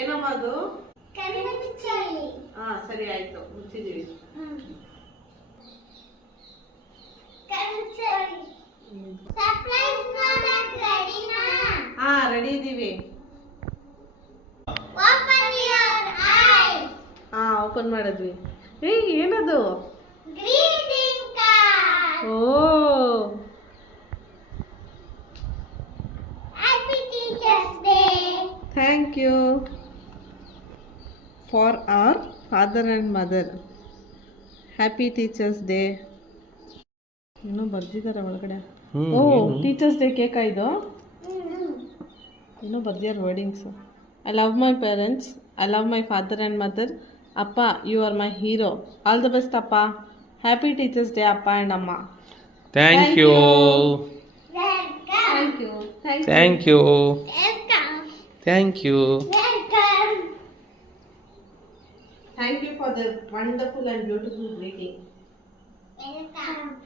ಏನಮ್ಮ ಅದು? ಕಣ್ಮುಚ್ಚಾಯಿ. ಹಾ ಸರಿ ಆಯ್ತು, ಮುಚ್ಚಿದೀವಿ. ಕಣ್ಮುಚ್ಚಾಯಿ. ಸರ್ಪ್ರೈಸ್ ಮಾಡಕ್ ರೆಡಿನಾ? ಹಾ ರೆಡಿ ಇದೀವಿ. Open your eyes. ಹಾ ಓಪನ್ ಮಾಡಿದ್ವಿ. ಏಯ್ ಏನದು? Greeting card. ಓ happy teachers day. Thank you for our father and mother. Happy teachers day. ಏನೋ ಬರ್ದಿದ್ದಾರೆ ಒಳಗಡೆ. ಓ ಟೀಚರ್ಸ್ ಡೇ ಕೇಕಾ ಇದು? ಏನೋ ಬರ್ದಿದ್ದಾರೆ wordings. I love my parents, I love my father and mother. ಅಪ್ಪ you are my hero. All the best ಅಪ್ಪ. Happy teachers day ಅಪ್ಪ and ಅಮ್ಮ. Thank you. Thank you. Thank you. Thank you. Thank you for the wonderful and beautiful greeting. Welcome.